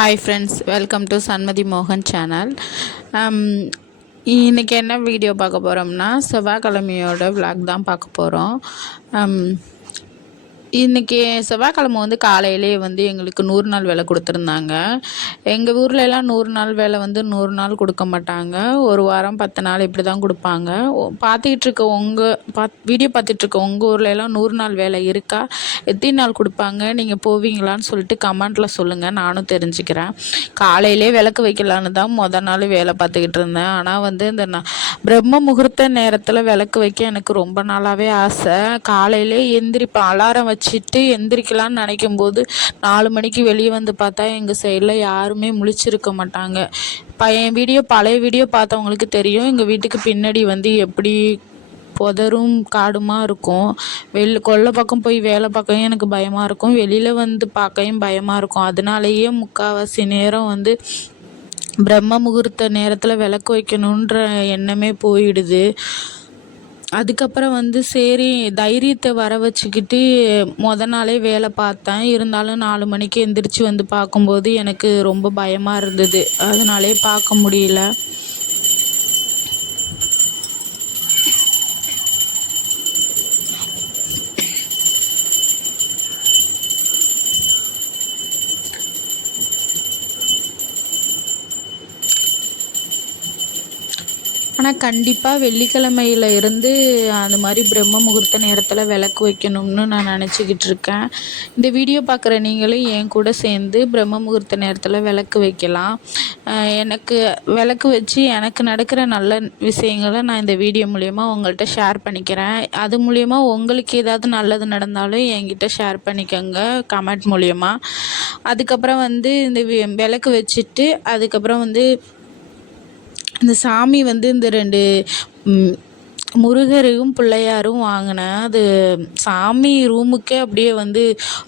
Hi friends, welcome to Sanmathi மோகன் channel. இன்றைக்கி என்ன வீடியோ பார்க்க போகிறோம்னா, செவ்வாய்க்கிழமையோட விளாக் தான் பார்க்க போகிறோம். இன்றைக்கி செவ்வாய்க்கிழமை காலையிலே எங்களுக்கு 100 நாள் வேலை கொடுத்துருந்தாங்க. எங்கள் ஊரில் எல்லாம் 100 நாள் வேலை 100 நாள் கொடுக்க மாட்டாங்க. ஒரு வாரம் 10 நாள் இப்படி தான் கொடுப்பாங்க. வீடியோ பார்த்துட்ருக்க உங்கள் ஊரில் எல்லாம் 100 நாள் வேலை இருக்கா? எத்தனை நாள் கொடுப்பாங்க? நீங்கள் போவீங்களான்னு சொல்லிட்டு கமெண்ட்டில் சொல்லுங்கள், நானும் தெரிஞ்சுக்கிறேன். காலையிலே விளக்கு வைக்கலான்னு தான் நாள் வேலை பார்த்துக்கிட்டு இருந்தேன். ஆனால் இந்த பிரம்ம முகூர்த்த நேரத்தில் விளக்கு வைக்க எனக்கு ரொம்ப நாளாகவே ஆசை. காலையிலே எந்திரிப்பேன், அலாரம் வச்சுட்டு எந்திரிக்கலான்னு நினைக்கும் போது 4 மணிக்கு வெளியே பார்த்தா எங்கள் சைடில் யாருமே முழிச்சிருக்க மாட்டாங்க. என் பழைய வீடியோ பார்த்தவங்களுக்கு தெரியும், எங்கள் வீட்டுக்கு பின்னாடி எப்படி புதரும் காடுமா இருக்கும். கொல்லை பக்கம் போய் வேலை பார்க்கவும் எனக்கு பயமாக இருக்கும், வெளியில் பார்க்கவும் பயமாக இருக்கும். அதனாலேயே முக்கால்வாசி நேரம் பிரம்ம முகூர்த்த நேரத்தில் விளக்கு வைக்கணுன்ற எண்ணமே போயிடுது. அதுக்கப்புறம் சரி தைரியத்தை வர வச்சுக்கிட்டு நாளே வேலை பார்த்தேன். இருந்தாலும் 4 மணிக்கு எந்திரிச்சு பார்க்கும்போது எனக்கு ரொம்ப பயமாக இருந்தது. அதனாலே பார்க்க முடியல. ஆனால் கண்டிப்பாக வெள்ளிக்கிழமையில இருந்து அந்த மாதிரி பிரம்ம முகூர்த்த நேரத்தில் விளக்கு வைக்கணும்னு நான் நினச்சிக்கிட்டு இருக்கேன். இந்த வீடியோ பார்க்குற நீங்களும் என் கூட சேர்ந்து பிரம்ம முகூர்த்த நேரத்தில் விளக்கு வைக்கலாம். எனக்கு விளக்கு வச்சு எனக்கு நடக்கிற நல்ல விஷயங்களை நான் இந்த வீடியோ மூலயமா உங்கள்கிட்ட ஷேர் பண்ணிக்கிறேன். அது மூலயமா உங்களுக்கு ஏதாவது நல்லது நடந்தாலும் என்கிட்ட ஷேர் பண்ணிக்கோங்க கமெண்ட் மூலயமா. அதுக்கப்புறம் இந்த விளக்கு வச்சுட்டு அதுக்கப்புறம் இந்த சாமி இந்த 2 முருகரும் பிள்ளையாரும் வாங்கினேன். அது சாமி ரூமுக்கே அப்படியே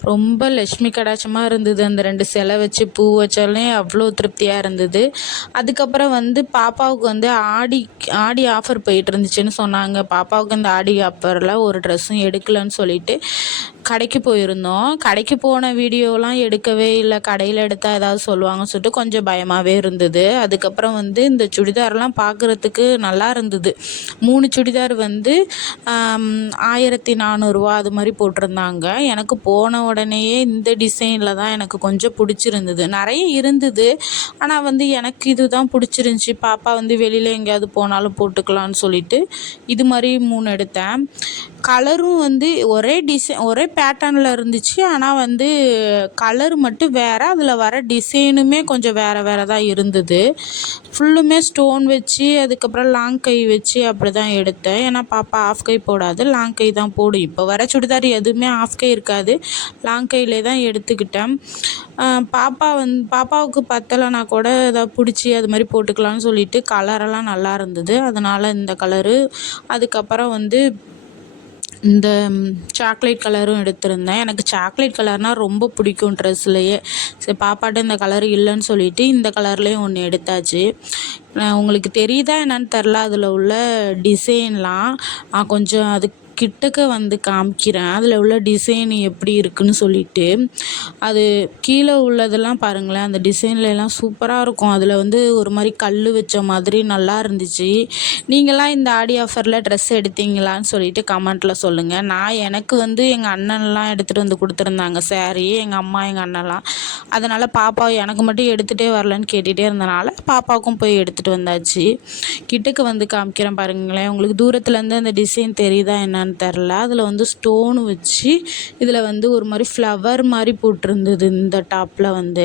ரொம்ப லட்சுமி கடாட்சமாக இருந்தது. அந்த 2 சிலை வச்சு பூ வச்சாலே அவ்வளோ திருப்தியாக இருந்தது. அதுக்கப்புறம் பாப்பாவுக்கு ஆடி ஆஃபர் போயிட்டு இருந்துச்சுன்னு சொன்னாங்க. பாப்பாவுக்கு அந்த ஆடி ஆஃபரில் ஒரு ட்ரெஸ்ஸும் எடுக்கலன்னு சொல்லிட்டு கடைக்கு போயிருந்தோம். கடைக்கு போன வீடியோலாம் எடுக்கவே இல்லை. கடையில் எடுத்தால் ஏதாவது சொல்லுவாங்கன்னு சொல்லிட்டு கொஞ்சம் பயமாகவே இருந்தது. அதுக்கப்புறம் இந்த சுடிதார்லாம் பார்க்குறதுக்கு நல்லா இருந்தது. 3 சுடிதார் 1400 அது மாதிரி போட்டிருந்தாங்க. எனக்கு போன உடனேயே இந்த டிசைனில் தான் எனக்கு கொஞ்சம் பிடிச்சிருந்தது. நிறைய இருந்தது, ஆனால் எனக்கு இது தான் பிடிச்சிருந்துச்சி. பாப்பா வெளியில் எங்கேயாவது போனாலும் போட்டுக்கலான்னு சொல்லிட்டு இது மாதிரி 3 எடுத்தேன். கலரும் ஒரே பேட்டர்னில் இருந்துச்சு. ஆனால் கலர் மட்டும் வேறு, அதில் வர டிசைனுமே கொஞ்சம் வேறு தான் இருந்தது. ஃபுல்லுமே ஸ்டோன் வச்சு அதுக்கப்புறம் லாங் கை வச்சு அப்படி தான் எடுத்தேன். ஏன்னா பாப்பா ஆஃப் கை போடாது, லாங் கை தான் போடும். இப்போ வர சுடிதார் எதுவுமே ஆஃப் கை இருக்காது, லாங் கையிலே தான் எடுத்துக்கிட்டேன். பாப்பாவுக்கு பத்தலைனா கூட ஏதாவது பிடிச்சி அது மாதிரி போட்டுக்கலான்னு சொல்லிட்டு கலரெல்லாம் நல்லா இருந்தது. அதனால் இந்த கலரு, அதுக்கப்புறம் இந்த சாக்லேட் கலரும் எடுத்திருந்தேன். எனக்கு சாக்லேட் கலர்னால் ரொம்ப பிடிக்கும் ட்ரெஸ்லையே. சரி, பாப்பாட்ட இந்த கலர் இல்லைன்னு சொல்லிட்டு இந்த கலர்லேயும் ஒன்று எடுத்தாச்சு. உங்களுக்கு தெரியுதா என்னன்னு தெரில, அதில் உள்ள டிசைன்லாம் கொஞ்சம் அது கிட்டக்க காமிக்கிறேன். அதில் உள்ள டிசைன் எப்படி இருக்குன்னு சொல்லிட்டு. அது கீழே உள்ளதெல்லாம் பாருங்களேன், அந்த டிசைன்லலாம் சூப்பராக இருக்கும். அதில் ஒரு மாதிரி கல் வச்ச மாதிரி நல்லா இருந்துச்சு. நீங்களாம் இந்த ஆடி ஆஃபரில் ட்ரெஸ் எடுத்தீங்களான்னு சொல்லிட்டு கமெண்ட்டில் சொல்லுங்கள். எனக்கு எங்கள் அண்ணன்லாம் எடுத்துகிட்டு கொடுத்துருந்தாங்க சாரீ, எங்கள் அம்மா எங்கள் அண்ணன்லாம். அதனால் பாப்பா எனக்கு மட்டும் எடுத்துகிட்டே வரலன்னு கேட்டுகிட்டே இருந்தனால பாப்பாவுக்கும் போய் எடுத்துகிட்டு வந்தாச்சு. கிட்டக்க காமிக்கிறேன் பாருங்களேன். உங்களுக்கு தூரத்துலேருந்து அந்த டிசைன் தெரியுதா என்னன்னு தெரில. அதில் ஸ்டோன் வச்சு இதில் ஒரு மாதிரி ஃப்ளவர் மாதிரி போட்டிருந்தது. இந்த டாப்பில் அந்த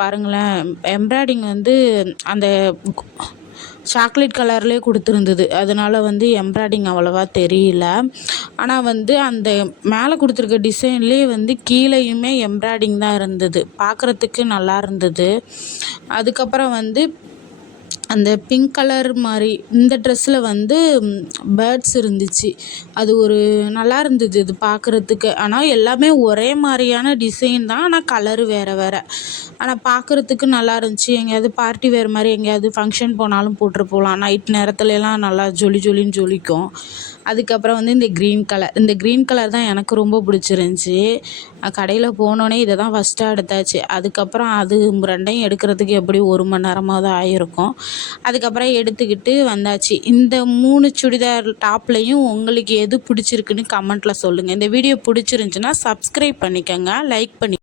பாருங்களேன், எம்ப்ராய்டிங் அந்த சாக்லேட் கலர்லேயே கொடுத்துருந்தது. அதனால் எம்ப்ராய்டிங் அவ்வளோவா தெரியல. ஆனால் அந்த மேலே கொடுத்துருக்க டிசைன்லேயே கீழேயுமே எம்ப்ராய்டிங் தான் இருந்தது. பார்க்குறதுக்கு நல்லா இருந்தது. அதுக்கப்புறம் அந்த பிங்க் கலர் மாதிரி இந்த ட்ரெஸ்ஸில் வந்து பேர்ட்ஸ் இருந்துச்சு. அது ஒரு நல்லா இருந்தது இது பார்க்குறதுக்கு. ஆனால் எல்லாமே ஒரே மாதிரியான டிசைன் தான். ஆனால் கலரு வேறு வேறு. ஆனால் பார்க்குறதுக்கு நல்லா இருந்துச்சு. எங்கேயாவது பார்ட்டி வேர் மாதிரி எங்கேயாவது ஃபங்க்ஷன் போனாலும் போட்டு போகலாம். நைட் நேரத்துலலாம் நல்லா ஜொலி ஜொலின்னு ஜொலிக்கும். அதுக்கப்புறம் வந்து இந்த க்ரீன் கலர் தான் எனக்கு ரொம்ப பிடிச்சிருந்துச்சி. கடையில் போனோடனே இதை தான் ஃபஸ்ட்டாக எடுத்தாச்சு. அதுக்கப்புறம் அது ரெண்டையும் எடுக்கிறதுக்கு எப்படி 1 மணி நேரமாவது ஆகிருக்கும். அதுக்கப்புறம் எடுத்துக்கிட்டு வந்தாச்சு. இந்த 3 சுடிதார் டாப்லேயும் உங்களுக்கு எது பிடிச்சிருக்குன்னு கமெண்ட்டில் சொல்லுங்கள். இந்த வீடியோ பிடிச்சிருந்துச்சின்னா சப்ஸ்கிரைப் பண்ணிக்கோங்க, லைக் பண்ணி